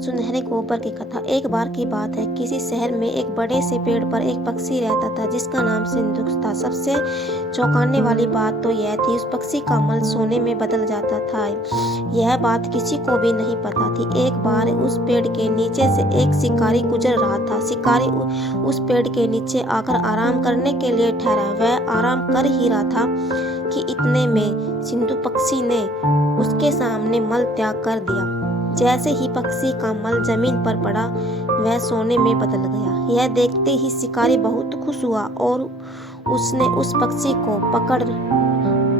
सुनहरे गोबर की कथा। एक बार की बात है, किसी शहर में एक बड़े से पेड़ पर एक पक्षी रहता था जिसका नाम सिंदूक था। सबसे चौंकाने वाली बात तो यह थी, उस पक्षी का मल सोने में बदल जाता था। यह बात किसी को भी नहीं पता थी। एक बार उस पेड़ के नीचे से एक शिकारी गुजर रहा था। शिकारी उस पेड़ के नीचे आकर आराम करने के लिए ठहरा। वह आराम कर ही रहा था कि इतने में सिंदूक पक्षी ने उसके सामने मल त्याग कर दिया। जैसे ही पक्षी का मल जमीन पर पड़ा, वह सोने में बदल गया। यह देखते ही शिकारी बहुत खुश हुआ और उसने उस पक्षी को पकड़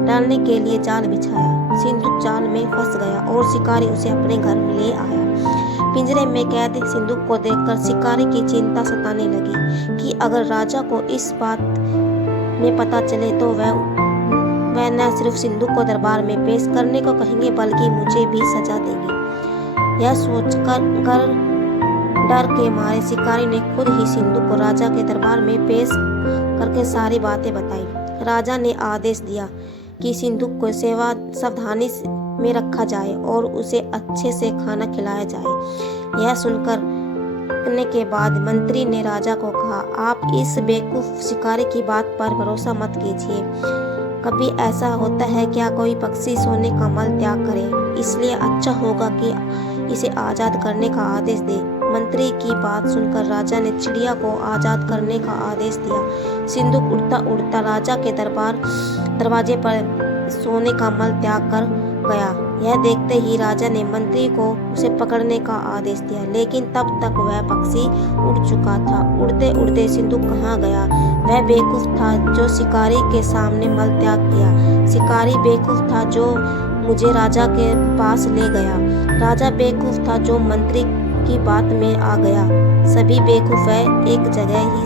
डालने के लिए जाल बिछाया। सिंदूक जाल में फंस गया और शिकारी उसे अपने घर में ले आया। पिंजरे में कैद सिंदूक को देखकर शिकारी की चिंता सताने लगी कि अगर राजा को इस बात में पता चले तो वह न सिर्फ सिंदूक को दरबार में पेश करने को कहेंगे बल्कि मुझे भी सजा देंगे। यह सोचकर डर के मारे शिकारी ने खुद ही सिंदूक को राजा के दरबार में पेश करके सारी बातें बताई। राजा ने आदेश दिया कि सिंदूक को सावधानी में रखा जाए और उसे अच्छे से खाना खिलाया जाए। यह सुनने के बाद मंत्री ने राजा को कहा, आप इस बेवकूफ शिकारी की बात पर भरोसा मत कीजिए। कभी ऐसा होता है क्या कोई पक्षी सोने का मल त्याग करे? इसलिए अच्छा होगा कि इसे आज़ाद करने का आदेश दे। मंत्री की बात सुनकर राजा ने चिड़िया को आज़ाद करने का आदेश दिया। सिंदूक उड़ता उड़ता राजा के दरवाजे पर सोने का मल त्याग कर गया। यह देखते ही राजा ने मंत्री को उसे पकड़ने का आदेश दिया, लेकिन तब तक वह पक्षी उड़ चुका था। उड़ते उड़ते सिंदूक कहाँ गया? वह बेवकूफ था जो शिकारी के सामने मल त्याग किया। शिकारी बेवकूफ था जो मुझे राजा के पास ले गया। राजा बेवकूफ था जो मंत्री की बात में आ गया। सभी बेवकूफ है एक जगह ही